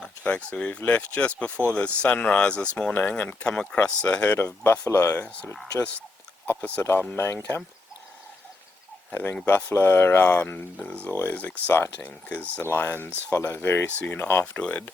Right, folks, so we've left just before the sunrise this morning and come across a herd of buffalo sort of just opposite our main camp. Having buffalo around is always exciting because the lions follow very soon afterward.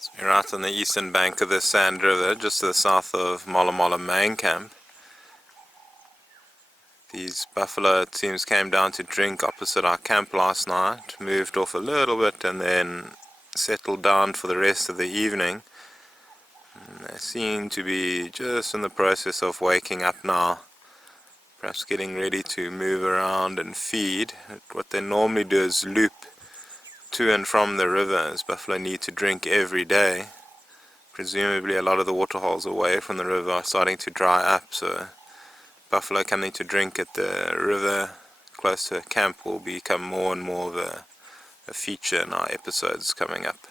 So we're out on the eastern bank of the Sand River, just to the south of Mola Mola main camp. These buffalo, it seems, came down to drink opposite our camp last night, moved off a little bit and then settled down for the rest of the evening. And they seem to be just in the process of waking up now, perhaps getting ready to move around and feed. What they normally do is loop to and from the river, as buffalo need to drink every day. Presumably a lot of the waterholes away from the river are starting to dry up, so buffalo coming to drink at the river close to camp will become more and more of a feature in our episodes coming up.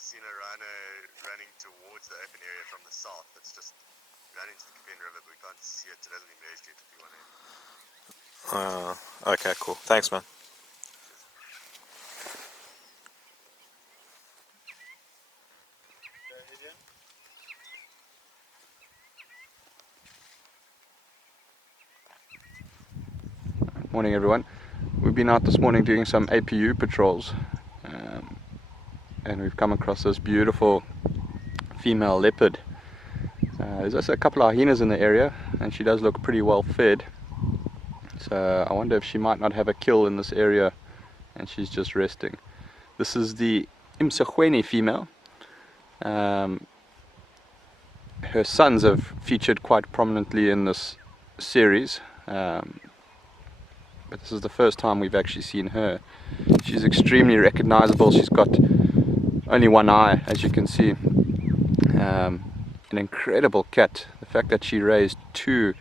Seen a rhino running towards the open area from the south. It's just running to the Kapin River, but we can't see it. It hasn't emerged yet if you want to. Okay, cool. Thanks, man. Morning everyone. We've been out this morning doing some APU patrols and we've come across this beautiful female leopard. There's also a couple of hyenas in the area and she does look pretty well fed, so I wonder if she might not have a kill in this area and she's just resting. This is the Imsagweni female. Her sons have featured quite prominently in this series, but this is the first time we've actually seen her. She's extremely recognizable. She's got only one eye, as you can see. An incredible cat. The fact that she raised two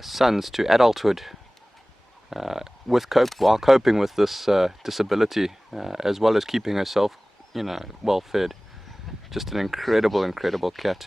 sons to adulthood while coping with this disability, as well as keeping herself, well fed. Just an incredible cat.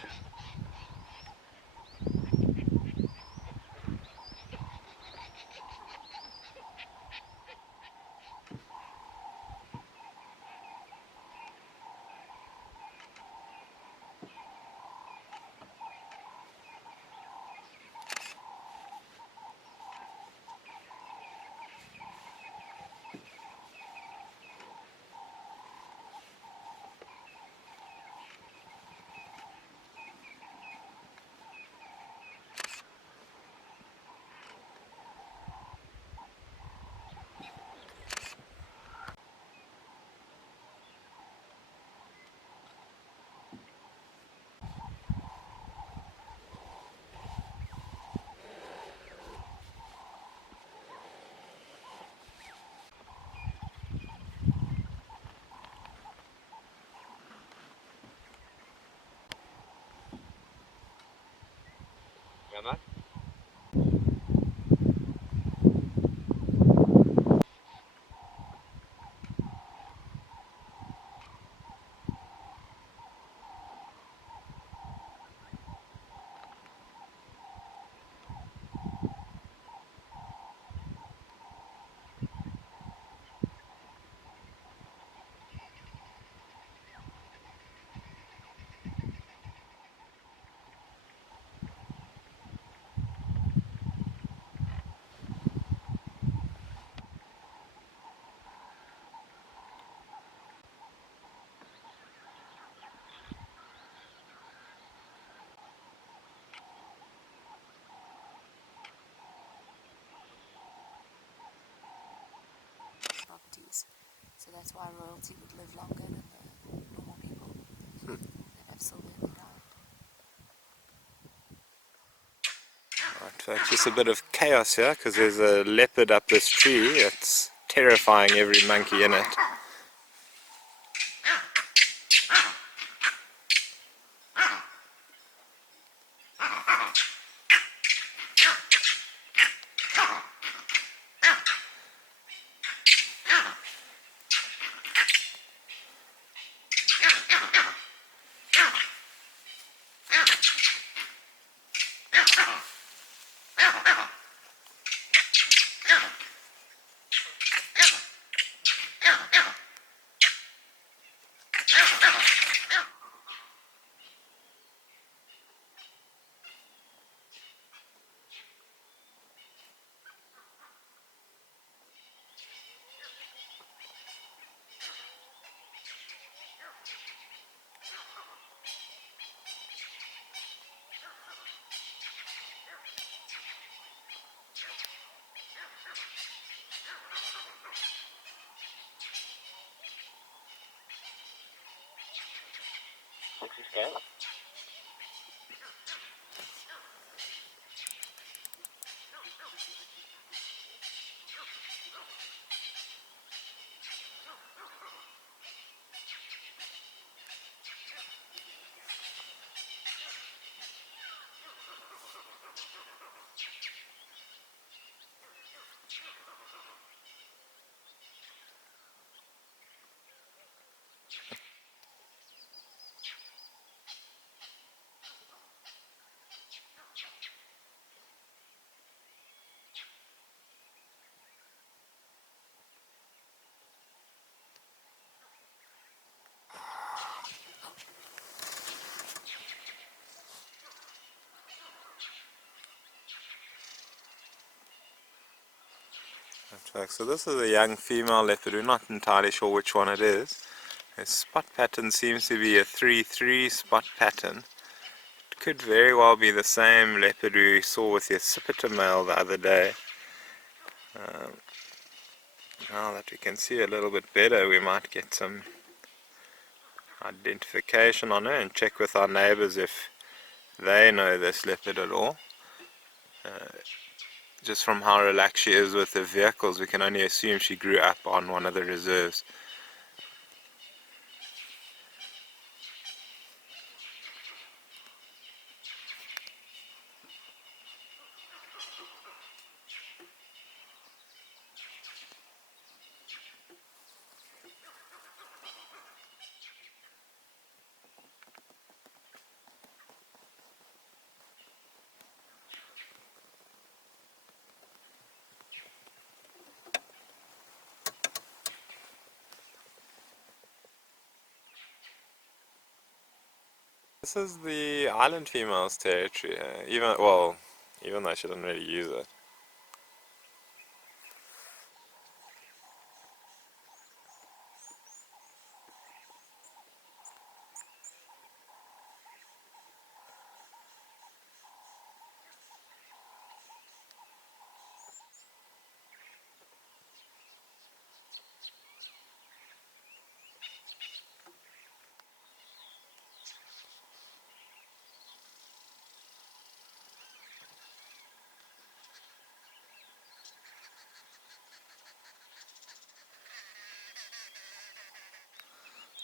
Properties. So that's why royalty would live longer than the normal people that have silver in the ground. Right, folks, just a bit of chaos here because there's a leopard up this tree. It's terrifying every monkey in it. So this is a young female leopard. We're not entirely sure which one it is. Its spot pattern seems to be a 3-3 spot pattern. It could very well be the same leopard we saw with the accipiter male the other day. Now that we can see a little bit better, we might get some identification on her and check with our neighbors if they know this leopard at all. Just from how relaxed she is with the vehicles, we can only assume she grew up on one of the reserves. This is the island female's territory. Even though she doesn't really use it.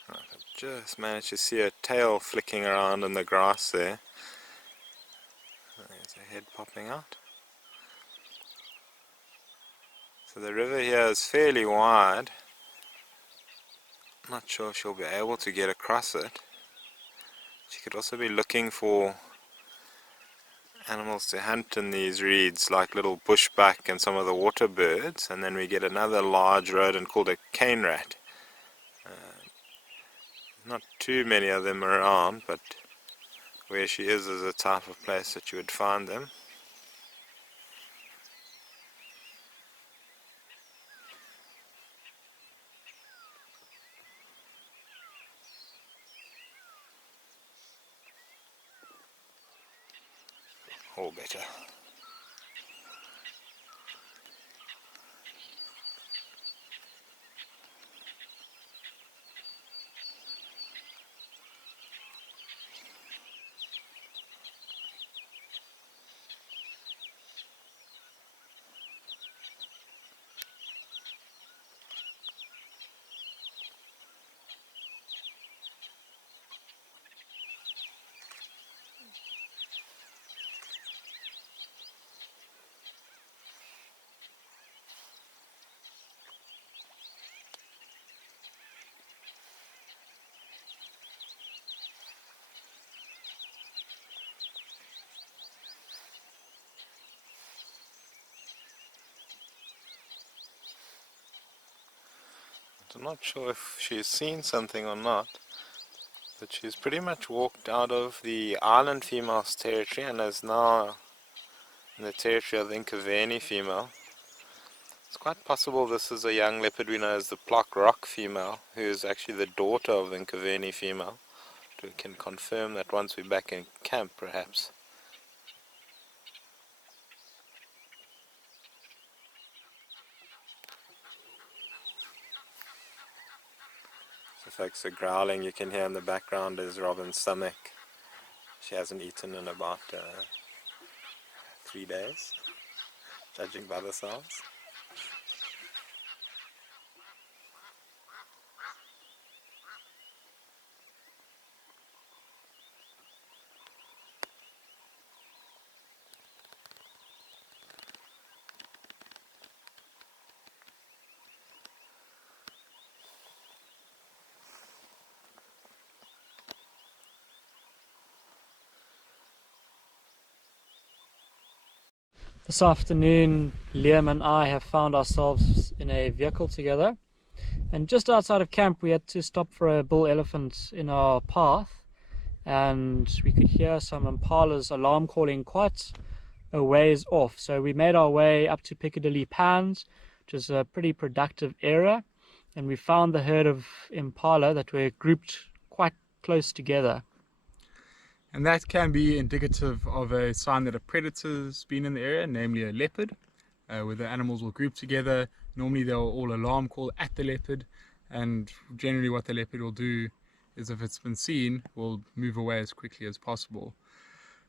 Right, I just managed to see a tail flicking around in the grass there. There's a head popping out. So the river here is fairly wide. Not sure if she'll be able to get across it. She could also be looking for animals to hunt in these reeds, like little bushbuck and some of the water birds, and then we get another large rodent called a cane rat. Not too many of them around, but where she is a type of place that you would find them. All better. I'm not sure if she's seen something or not, but she's pretty much walked out of the island female's territory and is now in the territory of the Nkaveni female. It's quite possible this is a young leopard we know as the Plock Rock female, who is actually the daughter of the Nkaveni female. We can confirm that once we're back in camp, perhaps. So folks, the growling you can hear in the background is Robin's stomach. She hasn't eaten in about 3 days, judging by the sounds. This afternoon, Liam and I have found ourselves in a vehicle together, and just outside of camp we had to stop for a bull elephant in our path, and we could hear some impalas alarm calling quite a ways off. So we made our way up to Piccadilly Pans, which is a pretty productive area, and we found the herd of impala that were grouped quite close together. And that can be indicative of a sign that a predator's been in the area, namely a leopard, where the animals will group together. Normally they'll all alarm call at the leopard, and generally what the leopard will do is, if it's been seen, will move away as quickly as possible.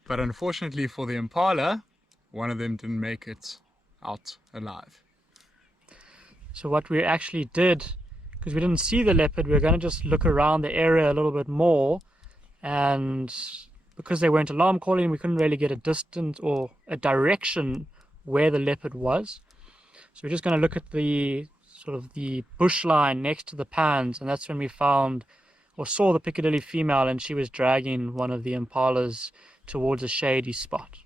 But unfortunately for the impala, one of them didn't make it out alive. So what we actually did, because we didn't see the leopard, we were going to just look around the area a little bit more, and because they weren't alarm calling, we couldn't really get a distance or a direction where the leopard was. So we're just going to look at the sort of the bush line next to the pans, and that's when we found or saw the Piccadilly female, and she was dragging one of the impalas towards a shady spot.